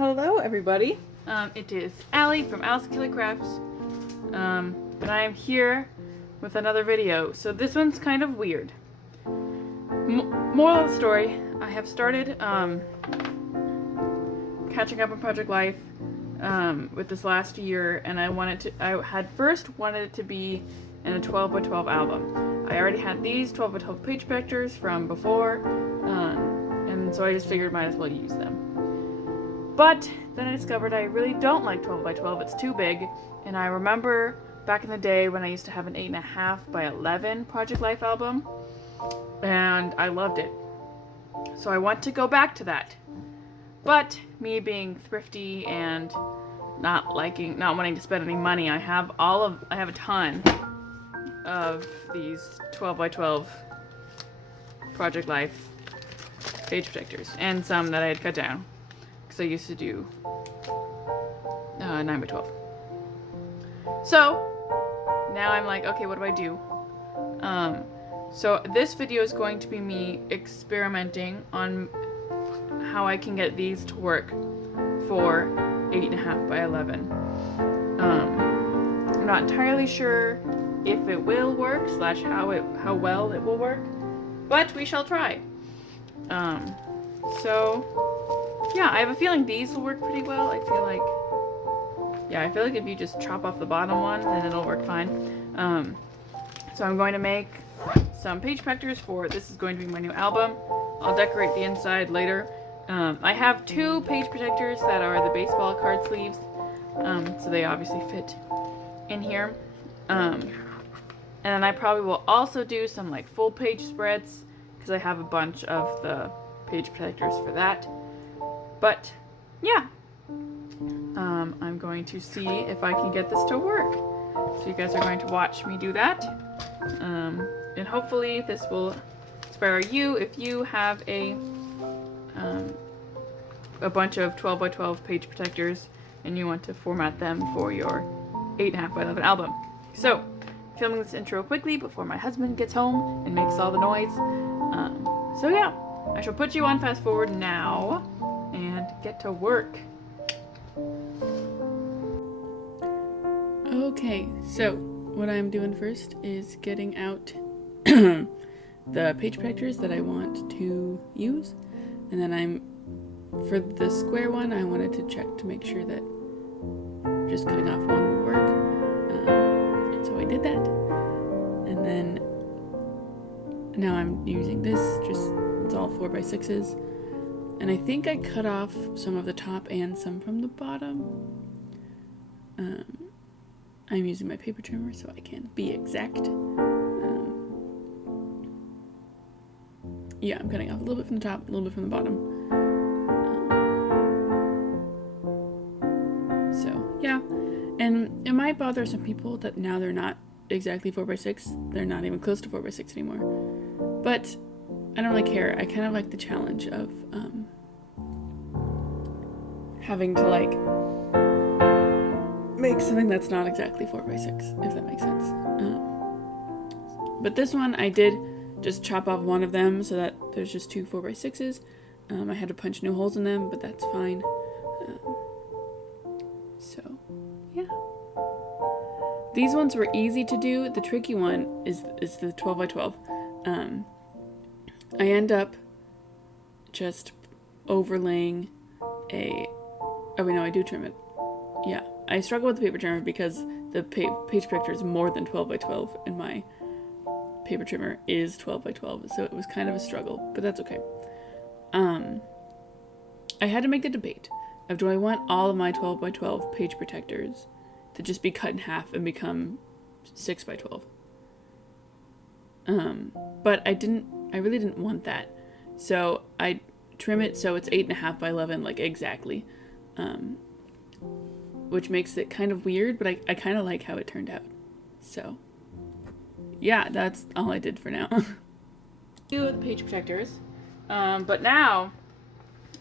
Hello everybody, it is Allie from Alice Kelly Crafts, and I am here with another video. So this one's kind of weird. Moral of the story, I have started catching up on Project Life with this last year, and I had first wanted it to be in a 12 by 12 album. I already had these 12 by 12 page vectors from before, and so I just figured might as well use them. But then I discovered I really don't like 12 by 12, it's too big, and I remember back in the day when I used to have an 8.5 by 11 Project Life album, and I loved it. So I want to go back to that. But me being thrifty and not wanting to spend any money, I have a ton of these 12 by 12 Project Life page protectors, and some that I had cut down because I used to do 9 by 12. So now I'm like, okay, what do I do? So this video is going to be me experimenting on how I can get these to work for 8.5 by 11. I'm not entirely sure if it will work / how well it will work, but we shall try. So yeah, I have a feeling these will work pretty well. I feel like if you just chop off the bottom one, then it'll work fine. So I'm going to make some page protectors for this is going to be my new album. I'll decorate the inside later. I have 2 page protectors that are the baseball card sleeves, so they obviously fit in here. And then I probably will also do some like full page spreads because I have a bunch of the page protectors for that. But yeah, I'm going to see if I can get this to work. So you guys are going to watch me do that, and hopefully this will inspire you if you have a bunch of 12 by 12 page protectors and you want to format them for your 8.5 by 11 album. So, filming this intro quickly before my husband gets home and makes all the noise. So yeah, I shall put you on fast forward now and get to work. Okay, so what I'm doing first is getting out the page protectors that I want to use, and then for the square one, I wanted to check to make sure that just cutting off one would work, and so I did that. And then now I'm using this, it's all 4x6s, and I think I cut off some of the top and some from the bottom. I'm using my paper trimmer so I can be exact. Yeah, I'm cutting off a little bit from the top, a little bit from the bottom. So yeah, and it might bother some people that now they're not exactly 4x6, they're not even close to 4x6 anymore. But I don't really care. I kind of like the challenge of having to like make something that's not exactly 4x6, if that makes sense. But this one I did just chop off one of them so that there's just 2 4x6s. I had to punch new holes in them, but that's fine. So yeah, these ones were easy to do. The tricky one is the 12 by 12. I end up just overlaying I do trim it. Yeah, I struggle with the paper trimmer because the page protector is more than 12 by 12 and my paper trimmer is 12 by 12, so it was kind of a struggle, but that's okay. I had to make the debate of, do I want all of my 12 by 12 page protectors to just be cut in half and become 6 by 12? But I really didn't want that. So I trim it so it's 8.5 by 11, like exactly. Which makes it kind of weird, but I kind of like how it turned out. So yeah, that's all I did for now. Do with page protectors. But now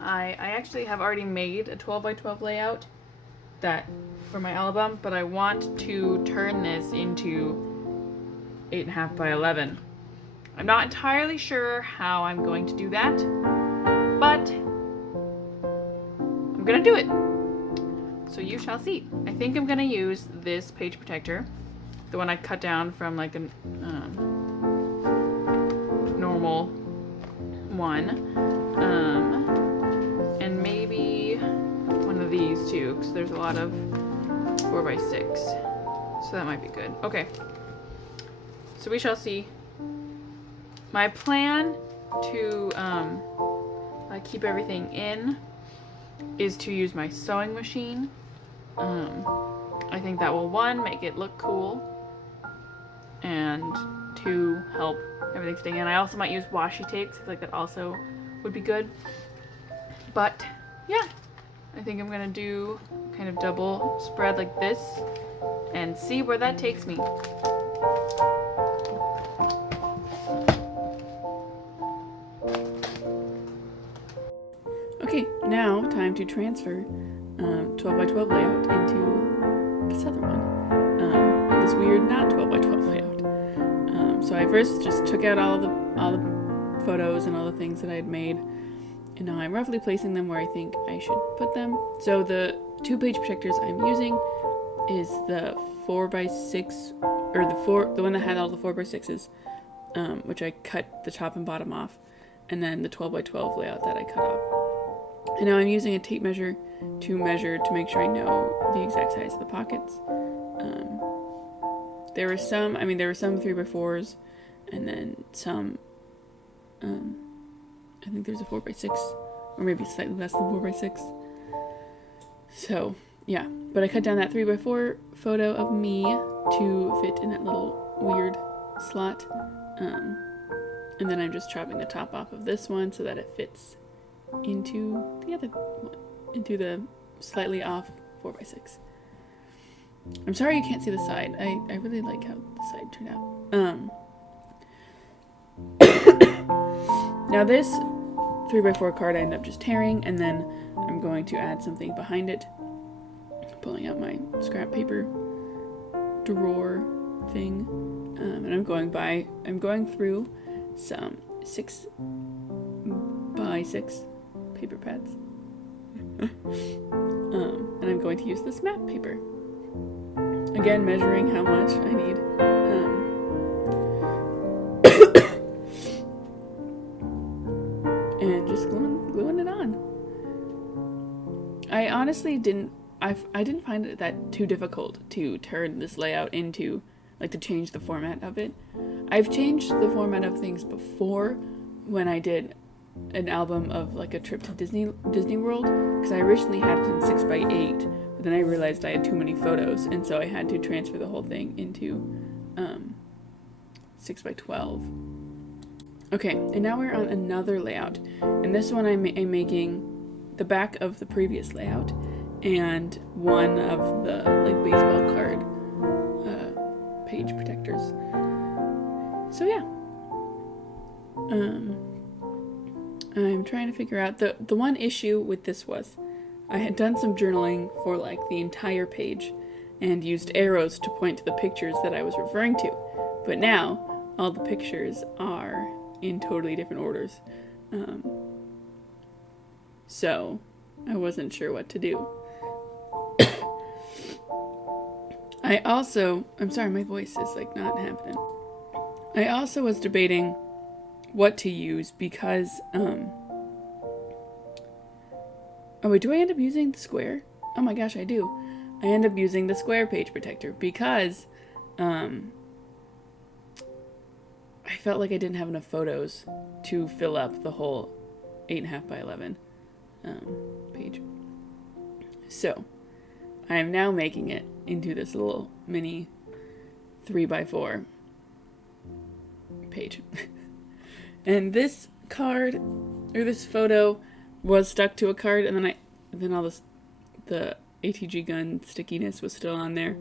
I actually have already made a 12 by 12 layout for my album, but I want to turn this into 8.5 by 11. I'm not entirely sure how I'm going to do that, but I'm I'm gonna do it. So you shall see. I think I'm gonna use this page protector, the one I cut down from like a normal one, and maybe one of these too, because there's a lot of 4x6, so that might be good. Okay, so we shall see. My plan to keep everything in is to use my sewing machine. I think that will, one, make it look cool, and two, help everything stay in. I also might use washi tape, I feel like that also would be good. But yeah, I think I'm gonna do kind of double spread like this and see where that takes me. Okay, now time to transfer 12x12 layout into this other one. This weird not 12x12 layout. So I first just took out all the photos and all the things that I had made, and now I'm roughly placing them where I think I should put them. So the two page protectors I'm using is the 4x6, or the one that had all the 4x6s, which I cut the top and bottom off, and then the 12x12 layout that I cut off. And now I'm using a tape measure to make sure I know the exact size of the pockets. There were some 3x4s, and then some, I think there's a 4x6, or maybe slightly less than 4x6. So, yeah. But I cut down that 3x4 photo of me to fit in that little weird slot. And then I'm just chopping the top off of this one so that it fits into the other one, into the slightly off 4x6. I'm sorry you can't see the side. I really like how the side turned out. Now this 3x4 card I end up just tearing, and then I'm going to add something behind it. Pulling out my scrap paper drawer thing, and I'm going through some 6x6 paper pads. And I'm going to use this map paper. Again, measuring how much I need. And just gluing it on. I honestly didn't find it that too difficult to turn this layout into, like, to change the format of it. I've changed the format of things before when I did an album of like a trip to Disney World, because I originally had it in 6x8, but then I realized I had too many photos, and so I had to transfer the whole thing into 6x12. Okay, and now we're on another layout, and this one I'm making the back of the previous layout and one of the like baseball card page protectors. So yeah, I'm trying to figure out the one issue with this was I had done some journaling for like the entire page and used arrows to point to the pictures that I was referring to, but now all the pictures are in totally different orders, so I wasn't sure what to do. I'm sorry, my voice is like not happening. I also was debating what to use because, oh wait, do I end up using the square? Oh my gosh, I do. I end up using the square page protector because, I felt like I didn't have enough photos to fill up the whole 8.5 by 11 page. So, I am now making it into this little mini 3x4 page. And this card, or this photo, was stuck to a card, and then all this, the ATG gun stickiness was still on there.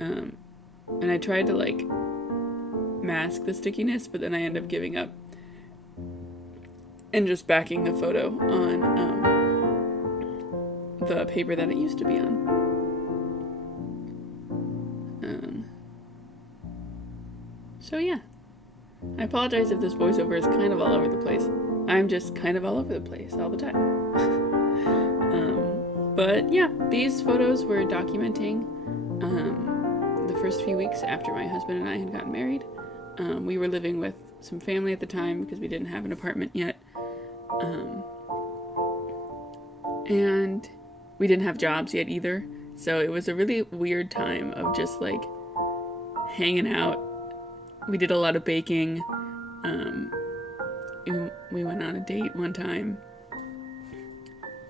And I tried to like mask the stickiness, but then I ended up giving up and just backing the photo on the paper that it used to be on. So yeah, I apologize if this voiceover is kind of all over the place. I'm just kind of all over the place all the time. But yeah, these photos were documenting the first few weeks after my husband and I had gotten married. We were living with some family at the time because we didn't have an apartment yet. And we didn't have jobs yet either. So it was a really weird time of just like hanging out. We did a lot of baking. We went on a date one time.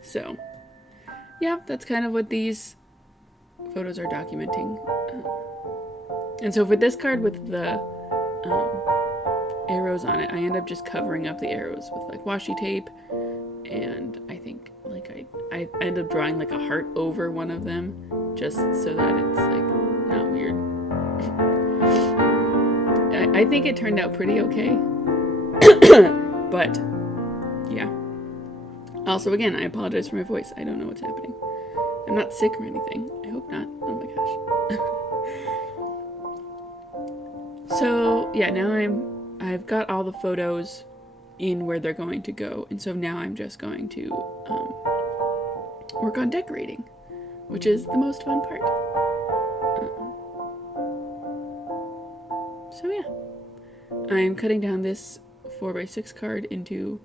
So yeah, that's kind of what these photos are documenting. And so for this card with the arrows on it, I end up just covering up the arrows with like washi tape, and I think like I end up drawing like a heart over one of them just so that it's like not weird. I think it turned out pretty okay. But yeah. Also, again, I apologize for my voice. I don't know what's happening. I'm not sick or anything. I hope not. Oh my gosh. So yeah, now I've got all the photos in where they're going to go, and so now I'm just going to work on decorating, which is the most fun part. So yeah, I'm cutting down this 4x6 card into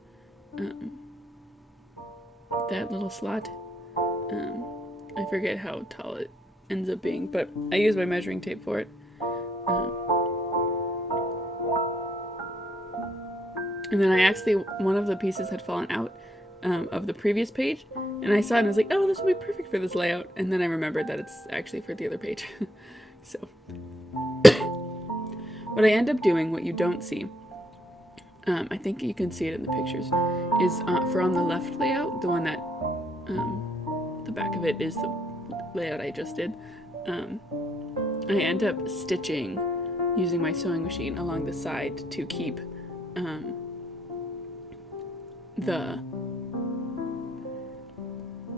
that little slot. I forget how tall it ends up being, but I use my measuring tape for it. And then I actually, one of the pieces had fallen out of the previous page, and I saw it and I was like, oh, this would be perfect for this layout. And then I remembered that it's actually for the other page. So what I end up doing, what you don't see, I think you can see it in the pictures, is for on the left layout, the one that the back of it is the layout I just did. I end up stitching using my sewing machine along the side to keep the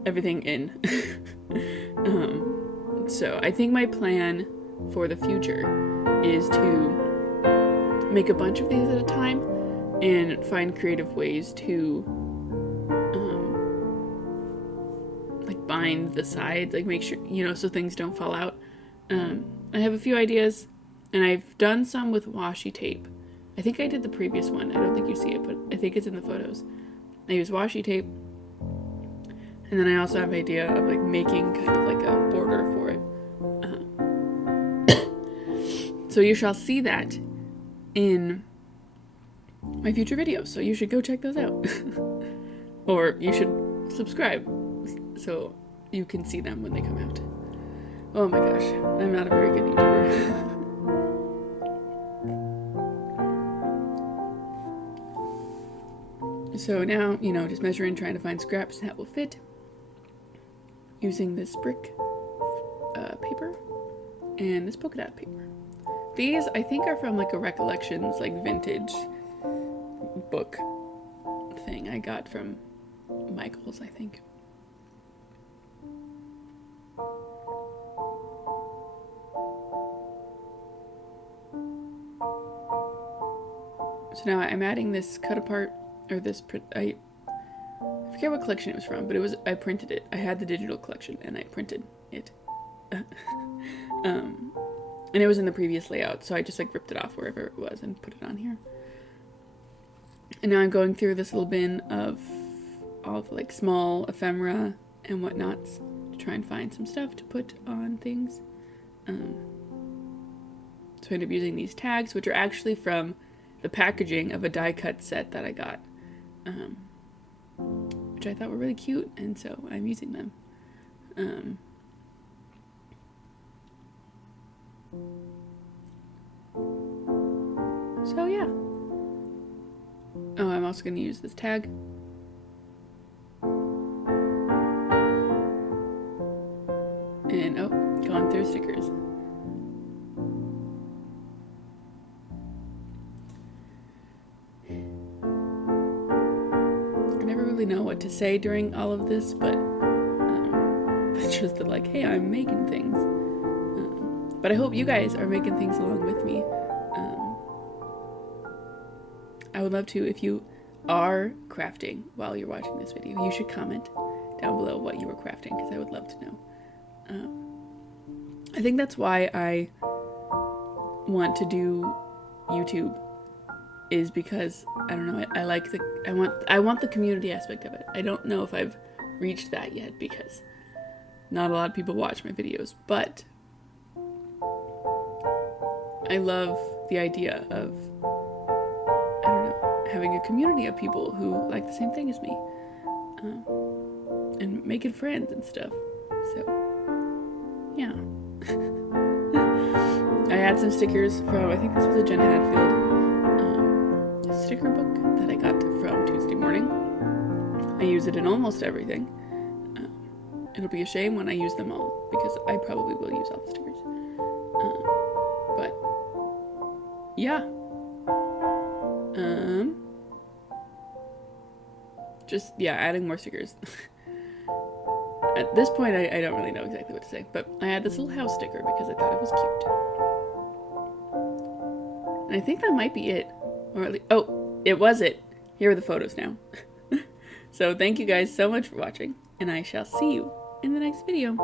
everything in. So I think my plan for the future is to make a bunch of these at a time and find creative ways to like bind the sides, like make sure, you know, so things don't fall out. I have a few ideas, and I've done some with washi tape. I think I did the previous one. I don't think you see it, but I think it's in the photos. I use washi tape, and then I also have an idea of like making kind of like a border for it. So you shall see that in my future videos, so you should go check those out. Or you should subscribe so you can see them when they come out. Oh my gosh, I'm not a very good YouTuber. So now, you know, just measuring, trying to find scraps that will fit using this brick paper and this polka dot paper. These, I think, are from like a Recollections, like vintage book thing I got from Michael's, I think. So now I'm adding this cut apart, or this print. I forget what collection it was from, but it was, I printed it. I had the digital collection and I printed it. And it was in the previous layout, so I just like ripped it off wherever it was and put it on here. And now I'm going through this little bin of all the like small ephemera and whatnots to try and find some stuff to put on things. So I end up using these tags, which are actually from the packaging of a die cut set that I got, which I thought were really cute, and so I'm using them. So yeah. Oh, I'm also going to use this tag. And oh, gone through stickers. I never really know what to say during all of this, but it's just that, like, hey, I'm making things. But I hope you guys are making things along with me. I would love to, if you are crafting while you're watching this video, you should comment down below what you were crafting, because I would love to know. I think that's why I want to do YouTube, is because I don't know, I want the community aspect of it. I don't know if I've reached that yet because not a lot of people watch my videos, but I love the idea of, I don't know, having a community of people who like the same thing as me, and making friends and stuff. So yeah. I had some stickers from, I think this was a Jen Hadfield sticker book that I got from Tuesday Morning. I use it in almost everything. It'll be a shame when I use them all, because I probably will use all the stickers. But yeah. Just, yeah, adding more stickers. At this point, I don't really know exactly what to say, but I had this little house sticker because I thought it was cute. And I think that might be it. Or at least, oh, it was it. Here are the photos now. So thank you guys so much for watching, and I shall see you in the next video.